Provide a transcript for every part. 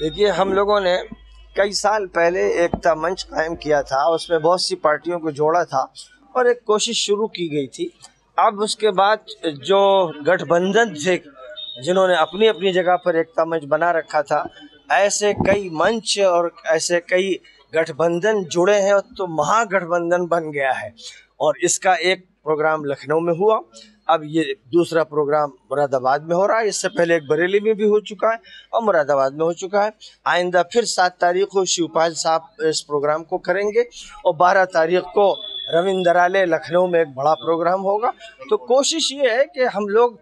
देखिए, हम लोगों ने कई साल पहले एकता मंच कायम किया था, उसमें बहुत सी पार्टियों को जोड़ा था और एक कोशिश शुरू की गई थी। अब उसके बाद जो गठबंधन थे, जिन्होंने अपनी अपनी जगह पर एकता मंच बना रखा था, ऐसे कई मंच और ऐसे कई गठबंधन जुड़े हैं, तो महागठबंधन बन गया है। और इसका एक प्रोग्राम लखनऊ में हुआ, अब ये दूसरा प्रोग्राम मुरादाबाद में हो रहा है। इससे पहले एक बरेली में भी हो चुका है और मुरादाबाद में हो चुका है। आइंदा फिर 7 तारीख को शिवपाल साहब इस प्रोग्राम को करेंगे और 12 तारीख को रविंद्रालय लखनऊ में एक बड़ा प्रोग्राम होगा। तो कोशिश ये है कि हम लोग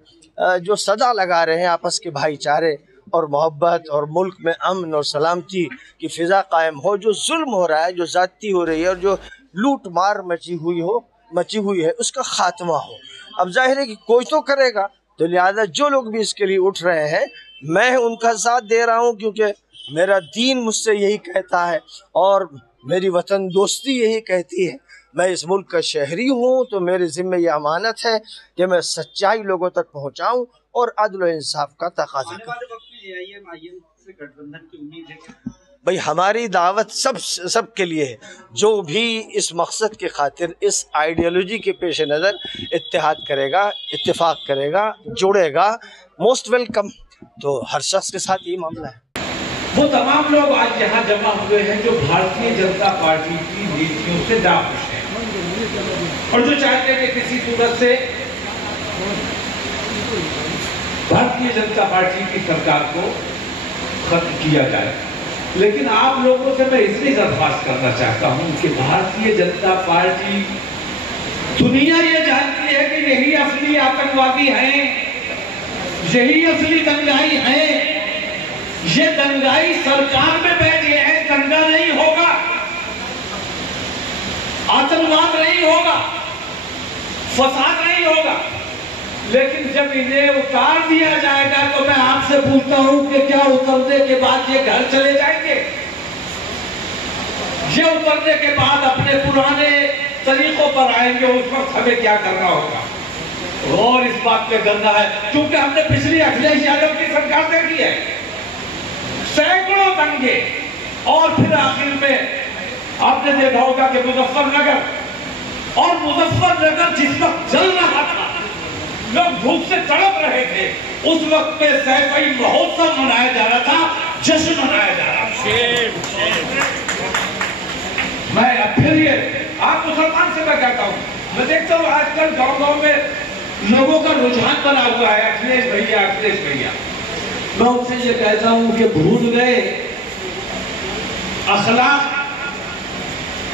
जो सदा लगा रहे हैं आपस के भाईचारे और मोहब्बत और मुल्क में अमन और सलामती की फ़िज़ा कायम हो, जो जुल्म हो रहा है, जो ज़्यादती हो रही है और जो लूट मार मची हुई है, उसका खात्मा हो। अब जाहिर है कि कोई तो करेगा, तो लिहाजा जो लोग भी इसके लिए उठ रहे हैं, मैं उनका साथ दे रहा हूँ, क्योंकि मेरा दीन मुझसे यही कहता है और मेरी वतन दोस्ती यही कहती है। मैं इस मुल्क का शहरी हूँ, तो मेरे ज़िम्मे ये अमानत है कि मैं सच्चाई लोगों तक पहुँचाऊँ और अदल और इंसाफ का तकाज़ा करूँ। भाई, हमारी दावत सब के लिए है। जो भी इस मकसद के खातिर, इस आइडियोलॉजी के पेश नज़र इत्तेहाद करेगा, इत्तेफाक करेगा, जुड़ेगा, मोस्ट वेलकम। तो हर शख्स के साथ ये मामला है। वो तमाम लोग आज यहाँ जमा हुए हैं जो भारतीय जनता पार्टी की नीतियों से नाखुश हैं और जो चाहते हैं कि किसी सूरत से भारतीय जनता पार्टी की सरकार को खत्म किया जाए। लेकिन आप लोगों से मैं इसलिए दरख्वास्त करना चाहता हूं कि भारतीय जनता पार्टी, दुनिया ये जानती है कि यही असली आतंकवादी हैं, यही असली दंगाई हैं। ये दंगाई सरकार में बैठे हैं। दंगा नहीं होगा, आतंकवाद नहीं होगा, फसाद नहीं होगा। लेकिन जब इन्हें उतार दिया जाएगा तो मैं आपसे पूछता हूं कि क्या उतरने के बाद ये घर चले जाएंगे? ये उतरने के बाद अपने पुराने तरीकों पर आएंगे, उस वक्त हमें क्या करना होगा? और इस बात पे करना है क्योंकि हमने पिछली अखिलेश यादव की सरकार देखी है, सैकड़ों दंगे, और फिर आखिर में आपने देखा होगा कि मुजफ्फरनगर जिस वक्त जल रहा था, लोग भूख से तड़प रहे थे, उस वक्त पे सैकड़ी महोत्सव मनाया जा रहा था, जश्न मनाया जा रहा था। मैं अब फिर ये आप मुसलमान से मैं कहता हूँ, मैं देखता हूँ आजकल गांव-गांव में लोगों का रुझान बना हुआ है, अखिलेश भैया, अखिलेश भैया। मैं उनसे ये कहता हूँ कि भूल गए अखलाक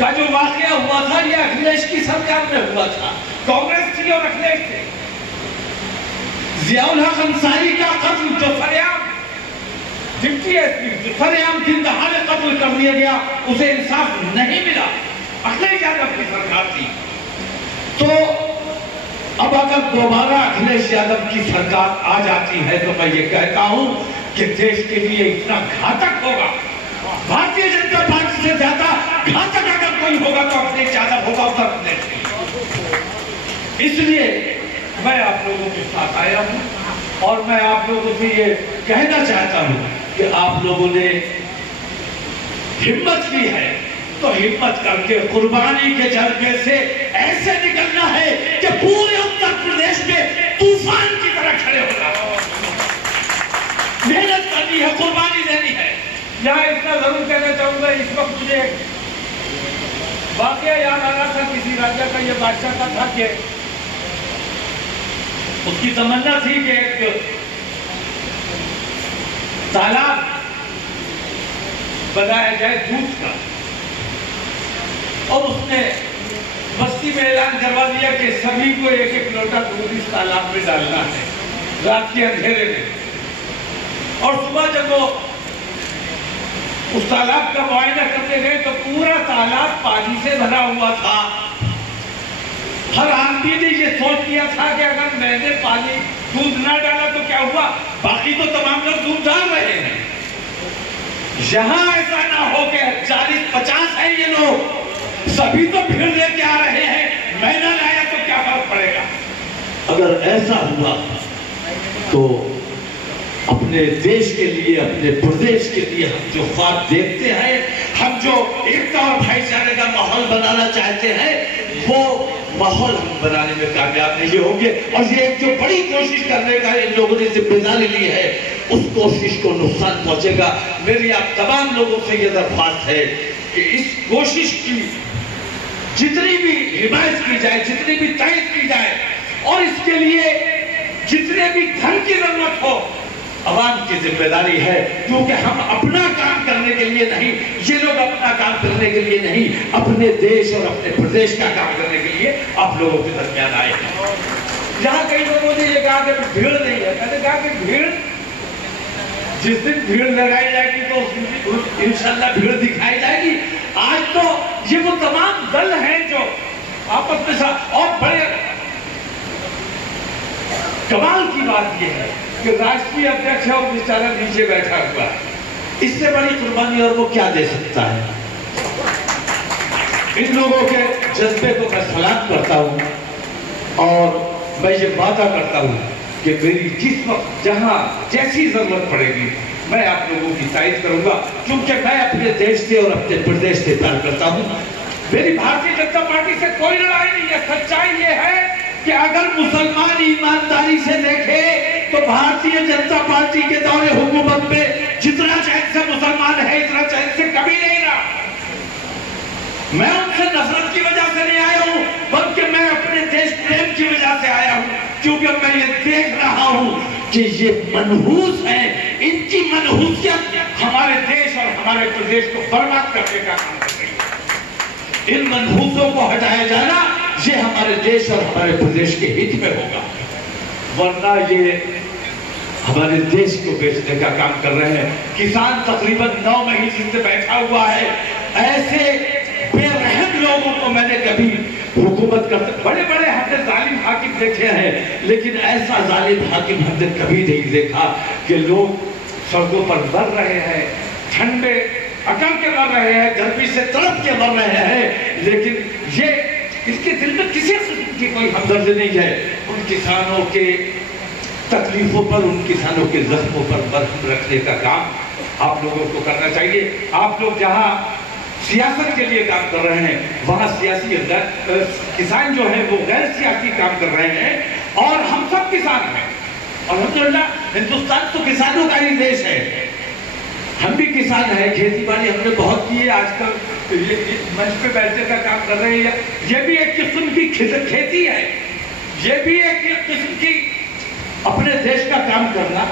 का जो वाकया हुआ था, ये अखिलेश की सरकार में हुआ था। कांग्रेस थी और अखिलेश थे। जियाउल हक अंसारी का कत्ल जो सरेआम दिन दहाड़े कत्ल कर दिया गया, उसे इंसाफ नहीं मिला, अखिलेश यादव की सरकार थी। तो अब अगर दोबारा अखिलेश यादव की सरकार आ जाती है तो मैं ये कहता हूं कि देश के लिए इतना घातक होगा, भारतीय जनता पार्टी से ज्यादा घातक अगर कोई होगा तो अखिलेश यादव होगा उत्तर प्रदेश में। इसलिए मैं आप लोगों के साथ आया हूं और मैं आप लोगों से ये कहना चाहता हूं कि आप लोगों ने हिम्मत की है तो हिम्मत करके कुर्बानी के जज्बे से ऐसे निकलना है कि पूरे उत्तर प्रदेश में तूफान की तरह खड़े होना, मेहनत करनी है, कुर्बानी देनी है। यहाँ इतना जरूर कहना चाहूंगा, इस वक्त मुझे वाकया याद आ रहा था किसी राजा का, ये बादशाह का था कि उसकी तमन्ना थी कि एक तालाब बनाया जाए दूध का, और उसने बस्ती में ऐलान करवा दिया कि सभी को एक एक लोटा दूध इस तालाब में डालना है रात के अंधेरे में। और सुबह जब वो उस तालाब का मुआयना करने गए तो पूरा तालाब पानी से भरा हुआ था। हर आदमी ने ये सोच किया था कि अगर मैंने पानी दूध ना डाला तो क्या हुआ, बाकी तो तमाम लोग दूध डाल रहे हैं। यहां ऐसा ना हो कि 40-50 है ये लोग, सभी तो भीड़ लेके आ रहे हैं, मैं ना लाया तो क्या फर्क पड़ेगा। अगर ऐसा हुआ तो अपने देश के लिए, अपने प्रदेश के लिए हम जो ख्वाब देखते हैं, हम जो एकता और भाईचारे का माहौल बनाना चाहते हैं, वो माहौल हम बनाने में कामयाब नहीं होंगे। और ये एक जो बड़ी कोशिश करने का इन लोगों ने जिम्मेदारी ली है, उस कोशिश को नुकसान पहुंचेगा। मेरी आप तमाम लोगों से ये दरख्वास्त है कि इस कोशिश की जितनी भी हिमायत की जाए, जितनी भी तायद की जाए, और इसके लिए जितने भी धन की जरूरत हो, अवाम की जिम्मेदारी है। क्योंकि हम अपना काम करने के लिए नहीं, ये लोग अपना काम करने के लिए नहीं, अपने देश और अपने प्रदेश का काम करने के लिए आप लोगों के दरमियान आए हैं। यहाँ कई लोगों ने ये कहा कि भीड़ नहीं है। मैंने कहा कि भीड़, जिस दिन भीड़ लगाई जाएगी तो उस दिन इंशाल्लाह भीड़ दिखाई जाएगी। आज तो ये वो तमाम दल हैं जो आपस में साथ, और बड़े कमाल की बात यह है कि राष्ट्रीय अध्यक्ष है और बेचारा नीचे बैठा हुआ है। इससे बड़ी कुर्बानी और वो क्या दे सकता है। इन लोगों के जज्बे को मैं सलाम करता हूं और मैं ये वादा करता हूं कि मेरी जिस वक्त जहां जैसी जरूरत पड़ेगी मैं आप लोगों की तारीफ करूंगा, क्योंकि मैं अपने देश से और अपने प्रदेश से प्यार करता हूं। मेरी भारतीय जनता पार्टी से कोई लड़ाई नहीं है। सच्चाई ये है कि अगर मुसलमान ईमानदारी से देखे तो भारतीय जनता पार्टी के दौरे हुकूमत में जितना चैन से मुसलमान है, इतना चैन से कभी नहीं रहा। मैं उनसे नफरत की वजह से नहीं आया हूं, बल्कि मैं अपने देश प्रेम की वजह से आया हूं। क्योंकि मैं ये देख रहा हूं कि ये मनहूस हैं, इनकी मनहूसियत हमारे देश और हमारे प्रदेश को बर्बाद करने का काम कर रही है। इन मनहूसों को हटाया जाना ये हमारे देश और हमारे प्रदेश के हित में होगा, वरना ये हमारे देश को बेचने का काम कर रहे हैं। किसान तकरीबन 9 महीने से बैठा हुआ है। ऐसे बेरहम लोगों को मैंने कभी हुकूमत करते, बड़े बड़े हमने जालिम हाकिम देखे हैं, लेकिन ऐसा जालिम हाकिम हमने कभी नहीं देखा कि लोग सड़कों पर मर रहे हैं, ठंडे अकड़ के मर रहे हैं, गर्मी से तड़प के मर रहे हैं, लेकिन ये इसके दिल में किसी किस्म की कोई हमदर्दी नहीं है। उन किसानों के तकलीफों पर, उन किसानों के जख्मों पर मरहम रखने का काम आप लोगों को करना चाहिए। आप लोग जहां सियासत के लिए काम कर रहे हैं, वहां सियासी किसान जो है वो गैर सियासी काम कर रहे हैं, और हम सब किसान हैं। और अल्हम्दुलिल्लाह हिंदुस्तान तो किसानों का ही देश है। हम भी किसान हैं, खेती बाड़ी हमने बहुत की है। आजकल ये मंच पे बैठने का काम कर रहे हैं, ये भी एक किस्म की खेती है, ये भी एक किस्म की अपने देश का काम करना,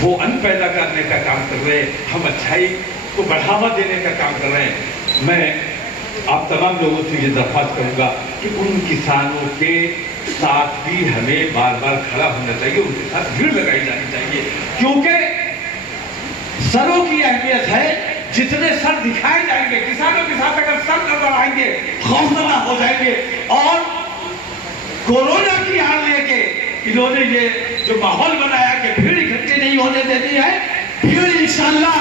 वो अन्न पैदा करने का काम कर रहे हैं, हम अच्छाई को बढ़ावा देने का काम कर रहे हैं। मैं आप तमाम लोगों से ये दरख्वास्त करूंगा कि उन किसानों के साथ भी हमें बार बार खड़ा होना चाहिए, उनके साथ भीड़ लगाई जानी चाहिए। क्योंकि सरों की अहमियत है, जितने सर दिखाए जाएंगे किसानों के साथ, अगर सर नजर आएंगे, खौफजदा हो जाएंगे। और कोरोना की आड़ लेके इन्होंने ये जो माहौल बनाया कि भीड़ इकट्ठी नहीं होने देती है, भीड़ इंशाल्लाह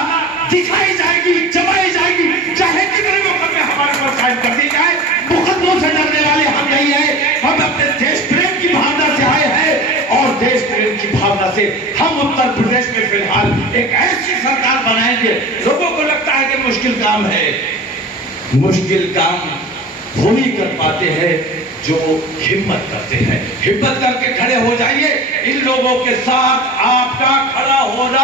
दिखाई जाएगी, जमाई जाएगी, चाहे कितने मुकदमे हमारे पास कायम कर दी जाए। मुकदमों से डरने वाले हम नहीं है, हम अपने देश प्रेम की भावना से आए हैं, और देश प्रेम की भावना से हम उत्तर प्रदेश में फिलहाल एक ऐसी सरकार बनाएंगे। लोगों को लगता है कि मुश्किल काम है, मुश्किल काम वही कर पाते हैं जो हिम्मत करते हैं। हिम्मत करके खड़े हो जाइए। इन लोगों के साथ आपका खड़ा होना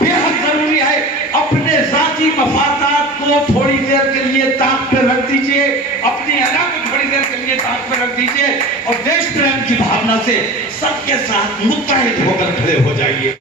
बेहद जरूरी है। अपने जाती मफादात को थोड़ी देर के लिए ताक पे रख दीजिए, अपनी अदा को थोड़ी देर के लिए ताक पे रख दीजिए, और देश प्रेम की भावना से सबके साथ मुत्तहिद होकर खड़े हो जाइए।